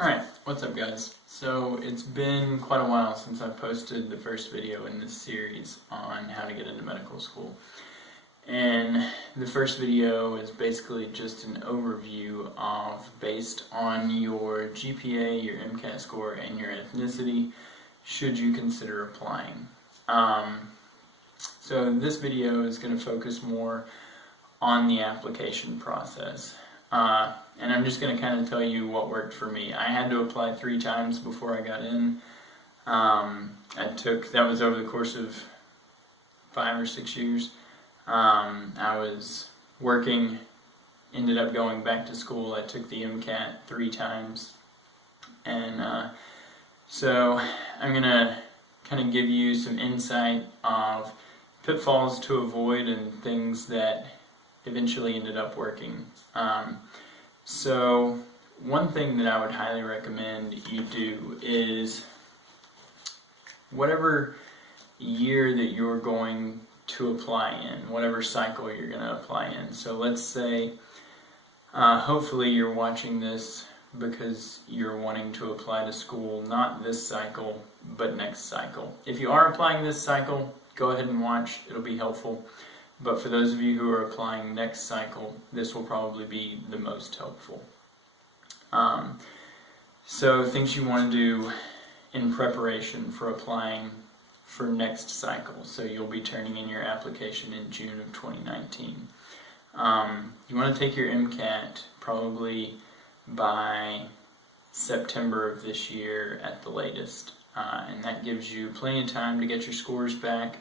Alright, what's up guys? So it's been quite a while since I posted the first video in this series on how to get into medical school. And the first video is basically just an overview of, based on your GPA, your MCAT score, and your ethnicity, should you consider applying. So this video is going to focus more on the application process. And I'm just going to kind of tell you what worked for me. I had to apply 3 times before I got in. That was over the course of 5 or 6 years. I was working, ended up going back to school. I took the MCAT 3 times. And so I'm going to kind of give you some insight of pitfalls to avoid and things that eventually ended up working. So one thing that I would highly recommend you do is, whatever year that you're going to apply in, whatever cycle you're going to apply in. So let's say, hopefully you're watching this because you're wanting to apply to school, not this cycle, but next cycle. If you are applying this cycle, go ahead and watch, it'll be helpful. But for those of you who are applying next cycle, this will probably be the most helpful. So things you want to do in preparation for applying for next cycle. So you'll be turning in your application in June of 2019. You want to take your MCAT probably by September of this year at the latest. And that gives you plenty of time to get your scores back.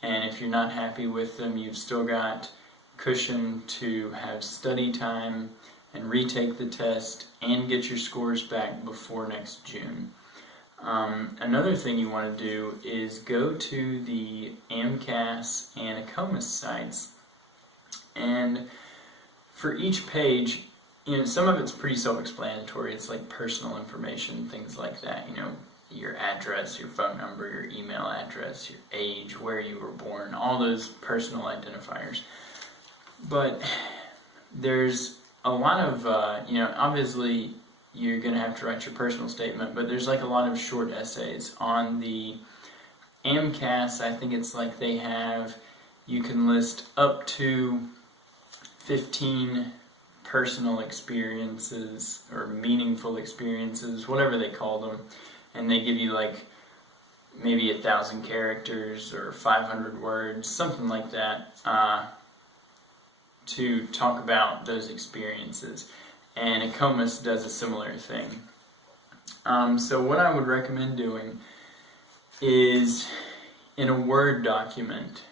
And if you're not happy with them, you've still got cushion to have study time and retake the test and get your scores back before next June. Another thing you want to do is go to the AMCAS and AACOMAS sites, and for each page, some of it's pretty self-explanatory. It's like personal information, things like that, your address, your phone number, your email address, your age, where you were born, all those personal identifiers. But there's a lot of, obviously you're going to have to write your personal statement, but there's like a lot of short essays. On the AMCAS, I think it's like you can list up to 15 personal experiences or meaningful experiences, whatever they call them. And they give you like maybe 1,000 characters or 500 words, something like that, to talk about those experiences. And AACOMAS does a similar thing. So what I would recommend doing is, in a Word document,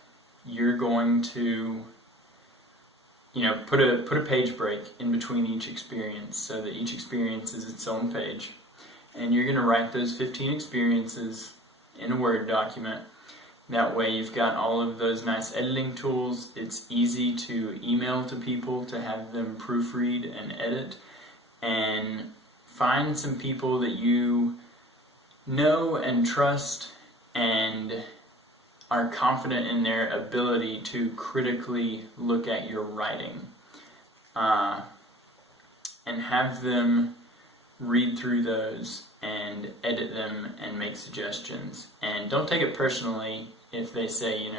you're going to put a page break in between each experience so that each experience is its own page. And you're going to write those 15 experiences in a Word document. That way you've got all of those nice editing tools. It's easy to email to people to have them proofread and edit. And find some people that you know and trust and are confident in their ability to critically look at your writing. And have them read through those and edit them and make suggestions. And don't take it personally if they say,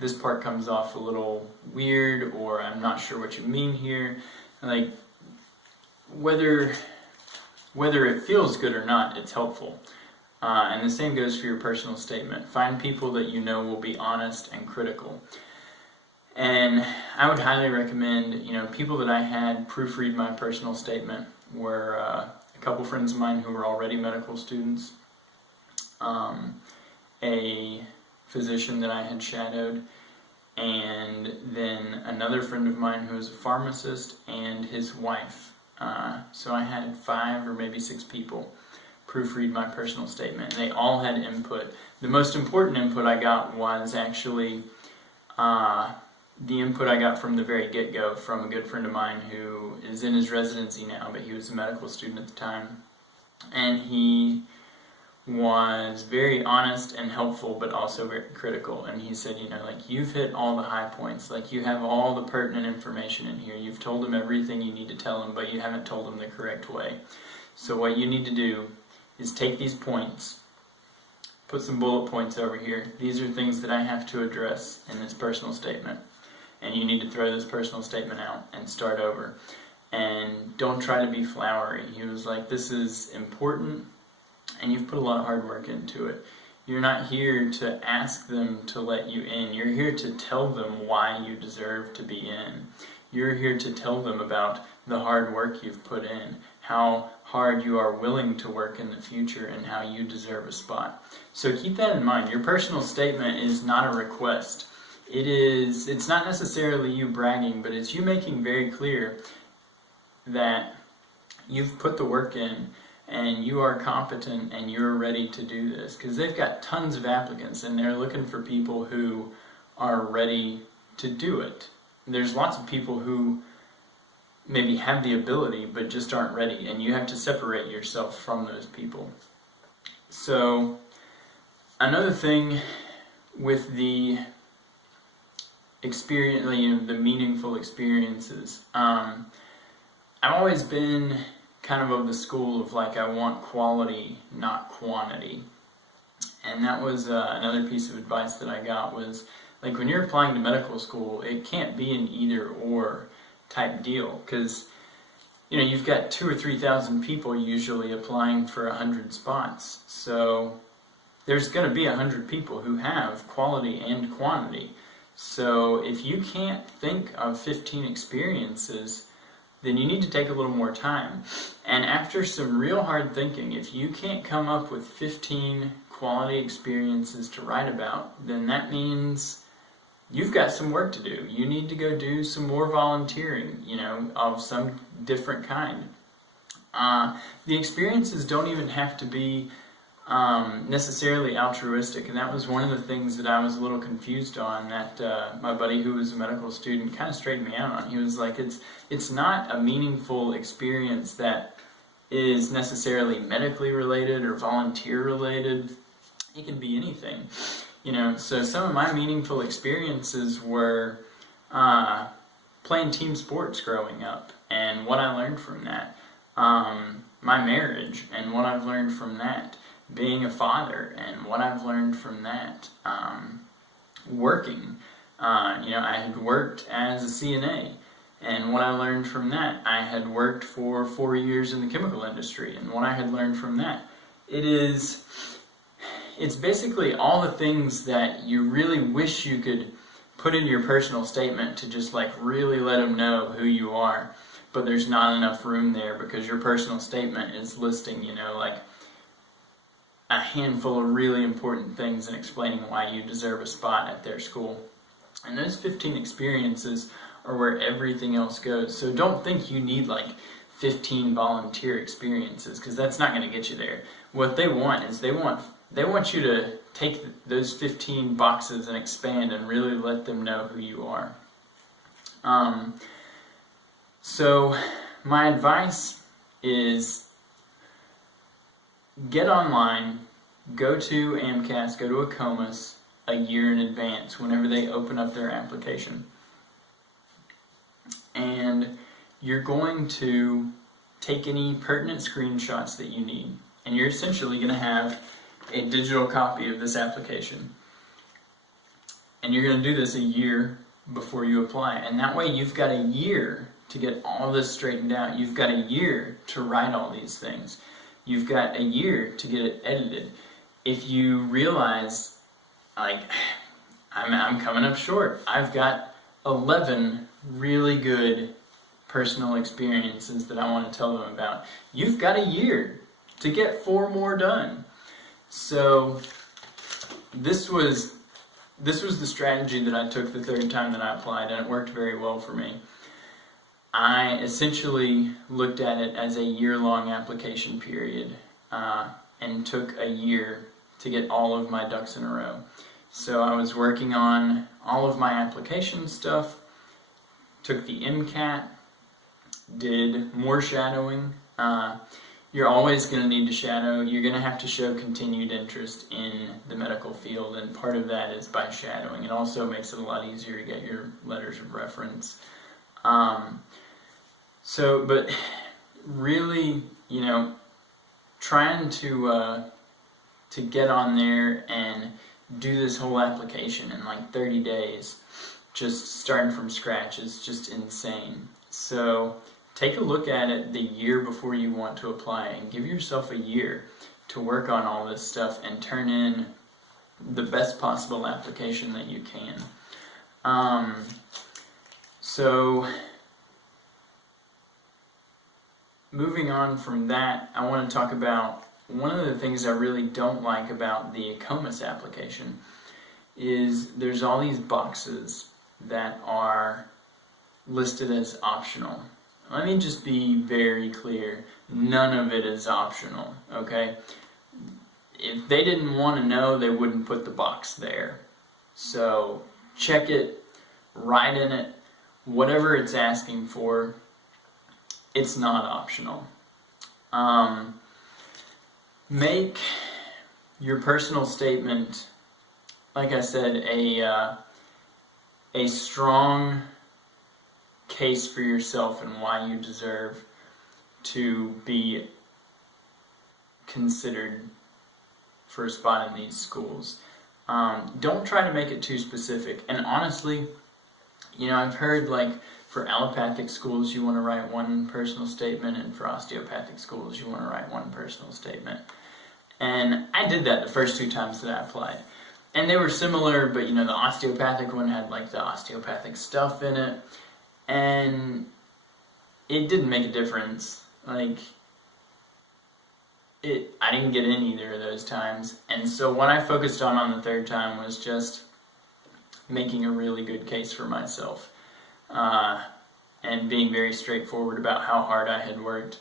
this part comes off a little weird, or I'm not sure what you mean here. Like, whether it feels good or not, it's helpful. And the same goes for your personal statement. Find people that you know will be honest and critical. And I would highly recommend, people that I had proofread my personal statement were a couple friends of mine who were already medical students, a physician that I had shadowed, and then another friend of mine who was a pharmacist and his wife. So I had 5 or maybe 6 people proofread my personal statement. They all had input. The most important input I got was actually the input I got from the very get-go from a good friend of mine who is in his residency now, but he was a medical student at the time. And he was very honest and helpful, but also very critical. And he said, you've hit all the high points. Like, you have all the pertinent information in here. You've told them everything you need to tell them, but you haven't told them the correct way. So what you need to do is take these points, put some bullet points over here. These are things that I have to address in this personal statement. And you need to throw this personal statement out and start over. And don't try to be flowery. He was like, this is important, and you've put a lot of hard work into it. You're not here to ask them to let you in. You're here to tell them why you deserve to be in. You're here to tell them about the hard work you've put in, how hard you are willing to work in the future, and how you deserve a spot. So keep that in mind. Your personal statement is not a request. It's not necessarily you bragging, but it's you making very clear that you've put the work in and you are competent and you're ready to do this, because they've got tons of applicants and they're looking for people who are ready to do it. There's lots of people who maybe have the ability but just aren't ready, and you have to separate yourself from those people. So another thing with the experience, the meaningful experiences, I've always been kind of the school of like, I want quality, not quantity. And that was another piece of advice that I got was, like, when you're applying to medical school, it can't be an either or type deal, because you've got 2,000 or 3,000 people usually applying for 100 spots. So there's going to be 100 people who have quality and quantity. So if you can't think of 15 experiences, then you need to take a little more time. And after some real hard thinking, if you can't come up with 15 quality experiences to write about, then that means you've got some work to do. You need to go do some more volunteering, of some different kind. The experiences don't even have to be necessarily altruistic, and that was one of the things that I was a little confused on, that my buddy who was a medical student kind of straightened me out on. He was like, it's not a meaningful experience that is necessarily medically related or volunteer related. It can be anything, so some of my meaningful experiences were playing team sports growing up and what I learned from that, my marriage and what I've learned from that, being a father and what I've learned from that, working. I had worked as a CNA, and what I learned from that. I had worked for 4 years in the chemical industry, and what I had learned from that. It's basically all the things that you really wish you could put in your personal statement to just like really let them know who you are, but there's not enough room there because your personal statement is listing, like a handful of really important things and explaining why you deserve a spot at their school. And those 15 experiences are where everything else goes. So don't think you need like 15 volunteer experiences, because that's not going to get you there. What they want is they want you to take those 15 boxes and expand and really let them know who you are. So my advice is get online, go to AMCAS, go to AACOMAS a year in advance whenever they open up their application. And you're going to take any pertinent screenshots that you need. And you're essentially going to have a digital copy of this application. And you're going to do this a year before you apply. And that way you've got a year to get all this straightened out. You've got a year to write all these things. You've got a year to get it edited. If you realize, like, I'm coming up short, I've got 11 really good personal experiences that I want to tell them about. You've got a year to get 4 more done. So this was the strategy that I took the third time that I applied, and it worked very well for me. I essentially looked at it as a year-long application period and took a year to get all of my ducks in a row. So I was working on all of my application stuff, took the MCAT, did more shadowing. You're always going to need to shadow. You're going to have to show continued interest in the medical field, and part of that is by shadowing. It also makes it a lot easier to get your letters of reference. But really, trying to get on there and do this whole application in like 30 days, just starting from scratch, is just insane. So take a look at it the year before you want to apply and give yourself a year to work on all this stuff and turn in the best possible application that you can. So moving on from that, I want to talk about one of the things I really don't like about the AACOMAS application is there's all these boxes that are listed as optional. Let me just be very clear. None of it is optional, okay? If they didn't want to know, they wouldn't put the box there. So check it, write in it, whatever it's asking for, it's not optional. Make your personal statement, like I said, a strong case for yourself and why you deserve to be considered for a spot in these schools. Don't try to make it too specific. And honestly, I've heard like for allopathic schools you want to write one personal statement, and for osteopathic schools you want to write one personal statement. And I did that the first 2 times that I applied. And they were similar, but the osteopathic one had like the osteopathic stuff in it. And it didn't make a difference. I didn't get in either of those times. And so what I focused on the 3rd time was just making a really good case for myself. And being very straightforward about how hard I had worked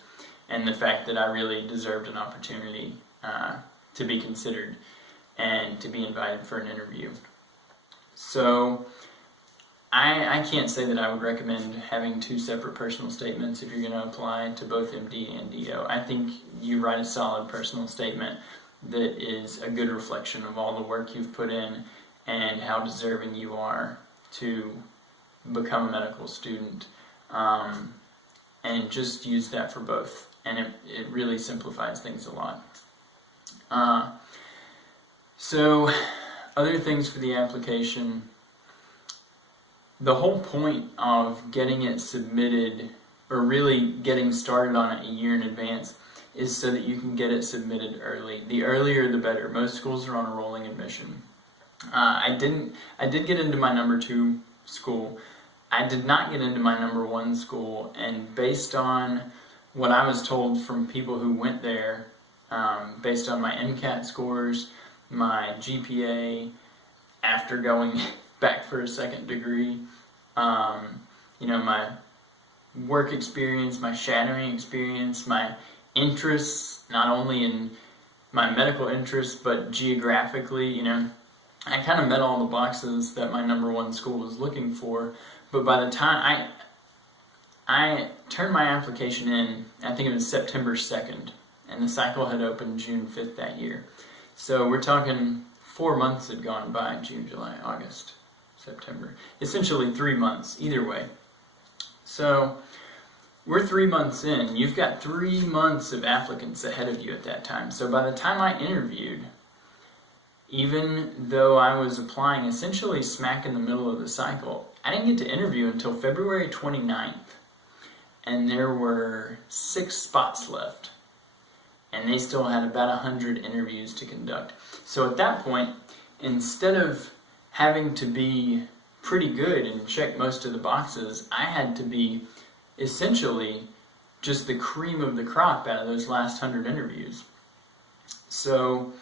and the fact that I really deserved an opportunity to be considered and to be invited for an interview. So I can't say that I would recommend having 2 separate personal statements if you're going to apply to both MD and DO. I think you write a solid personal statement that is a good reflection of all the work you've put in and how deserving you are to become a medical student, and just use that for both, and it really simplifies things a lot. So other things for the application, the whole point of getting it submitted, or really getting started on it a year in advance, is so that you can get it submitted early. The earlier the better. Most schools are on a rolling admission. I did get into my number 2 school. I did not get into my number 1 school, and based on what I was told from people who went there, based on my MCAT scores, my GPA, after going back for a 2nd degree, my work experience, my shadowing experience, my interests, not only in my medical interests, but geographically, I kind of met all the boxes that my number 1 school was looking for. But by the time I turned my application in, I think it was September 2nd, and the cycle had opened June 5th that year. So we're talking 4 months had gone by: June, July, August, September. Essentially 3 months, either way. So we're 3 months in. You've got 3 months of applicants ahead of you at that time. So by the time I interviewed, even though I was applying essentially smack in the middle of the cycle, I didn't get to interview until February 29th. And there were 6 spots left. And they still had about 100 interviews to conduct. So at that point, instead of having to be pretty good and check most of the boxes, I had to be essentially just the cream of the crop out of those last 100 interviews. So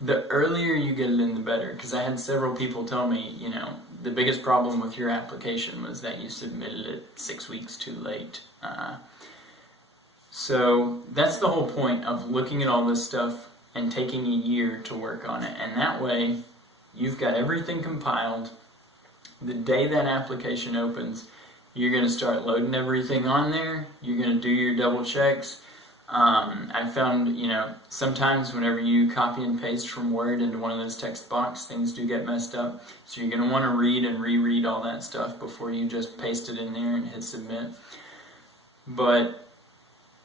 the earlier you get it in, the better. Because I had several people tell me, the biggest problem with your application was that you submitted it 6 weeks too late. So that's the whole point of looking at all this stuff and taking a year to work on it. And that way, you've got everything compiled. The day that application opens, you're going to start loading everything on there. You're going to do your double checks. I found, sometimes whenever you copy and paste from Word into one of those text boxes, things do get messed up. So you're going to want to read and reread all that stuff before you just paste it in there and hit submit. But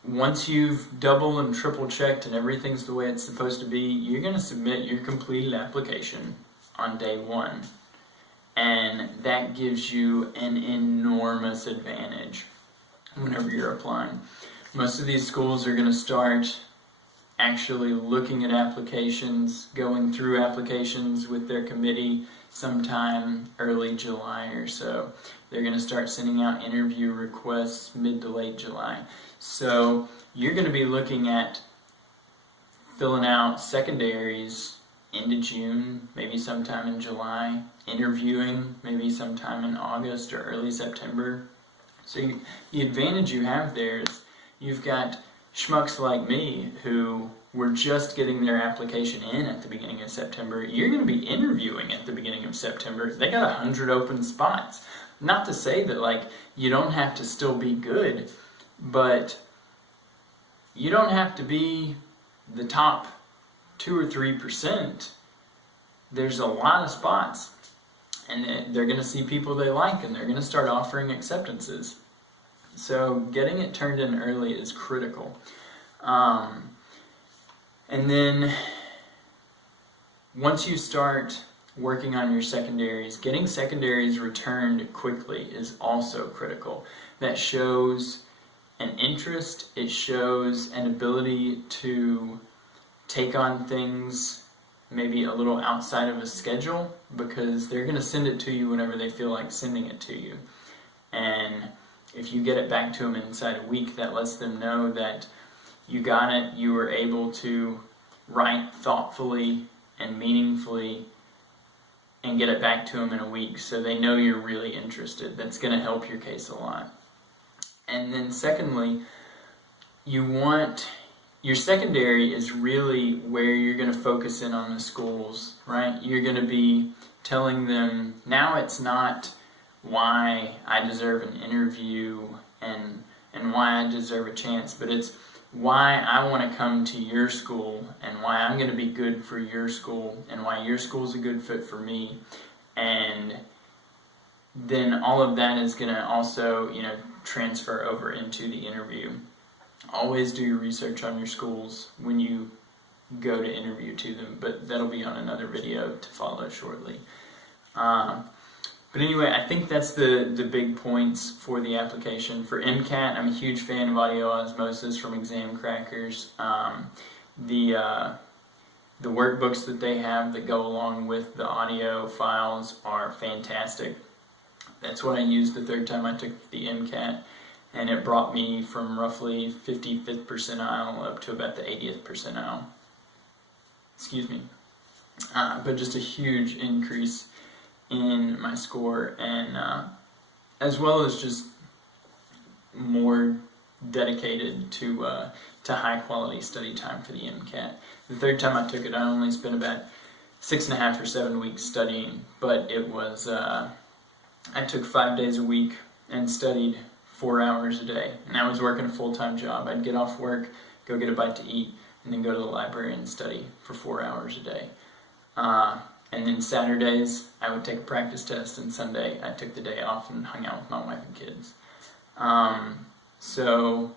once you've double and triple checked and everything's the way it's supposed to be, you're going to submit your completed application on day one. And that gives you an enormous advantage whenever you're applying. Most of these schools are going to start actually looking at applications, going through applications with their committee sometime early July or so. They're going to start sending out interview requests mid to late July. So you're going to be looking at filling out secondaries into June, maybe sometime in July, interviewing maybe sometime in August or early September. So the advantage you have there is you've got schmucks like me who were just getting their application in at the beginning of September. You're going to be interviewing at the beginning of September. They got 100 open spots. Not to say that like you don't have to still be good, but you don't have to be the top 2 or 3%. There's a lot of spots, and they're going to see people they like, and they're going to start offering acceptances. So getting it turned in early is critical. And then once you start working on your secondaries, getting secondaries returned quickly is also critical. That shows an interest, it shows an ability to take on things maybe a little outside of a schedule, because they're going to send it to you whenever they feel like sending it to you. And if you get it back to them inside a week, that lets them know that you got it, you were able to write thoughtfully and meaningfully and get it back to them in a week, so they know you're really interested. That's going to help your case a lot. And then secondly, your secondary is really where you're going to focus in on the schools, right? You're going to be telling them, now it's not why I deserve an interview and why I deserve a chance, but it's why I want to come to your school and why I'm going to be good for your school and why your school's a good fit for me. And then all of that is going to also, transfer over into the interview. Always do your research on your schools when you go to interview to them, but that'll be on another video to follow shortly. But anyway, I think that's the big points for the application. For MCAT, I'm a huge fan of audio osmosis from Exam Crackers. The workbooks that they have that go along with the audio files are fantastic. That's what I used the third time I took the MCAT, and it brought me from roughly 55th percentile up to about the 80th percentile. Excuse me. But just a huge increase in my score, and as well as just more dedicated to high quality study time for the MCAT. The third time I took it, I only spent about 6.5 or 7 weeks studying, but it was I took 5 days a week and studied 4 hours a day, and I was working a full-time job. I'd get off work, go get a bite to eat, and then go to the library and study for 4 hours a day. And then Saturdays, I would take a practice test, and Sunday, I took the day off and hung out with my wife and kids. So,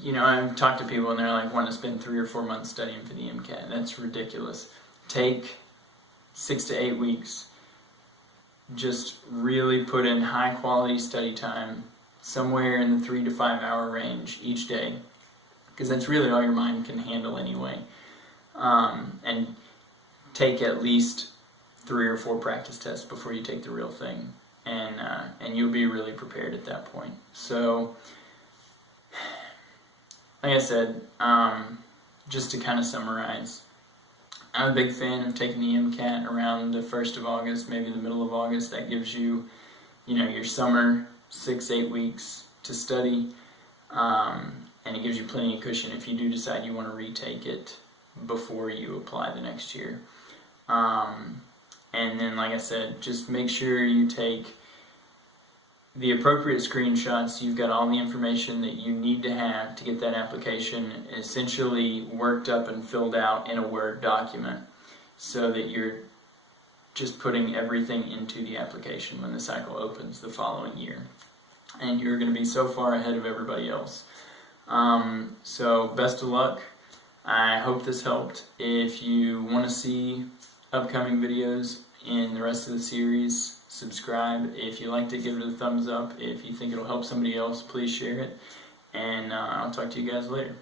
I've talked to people, and they're like, want to spend 3 or 4 months studying for the MCAT. That's ridiculous. Take 6 to 8 weeks. Just really put in high quality study time, somewhere in the 3 to 5 hour range each day, because that's really all your mind can handle anyway. And take at least 3 or 4 practice tests before you take the real thing, and you'll be really prepared at that point. So, like I said, just to kind of summarize, I'm a big fan of taking the MCAT around the 1st of August, maybe the middle of August. That gives you, your summer 6-8 weeks to study, and it gives you plenty of cushion if you do decide you want to retake it before you apply the next year. And then, like I said, just make sure you take the appropriate screenshots. You've got all the information that you need to have to get that application essentially worked up and filled out in a Word document, so that you're just putting everything into the application when the cycle opens the following year. And you're going to be so far ahead of everybody else. So best of luck. I hope this helped. If you want to see upcoming videos in the rest of the series, subscribe. If you liked it, give it a thumbs up. If you think it'll help somebody else, please share it. And I'll talk to you guys later.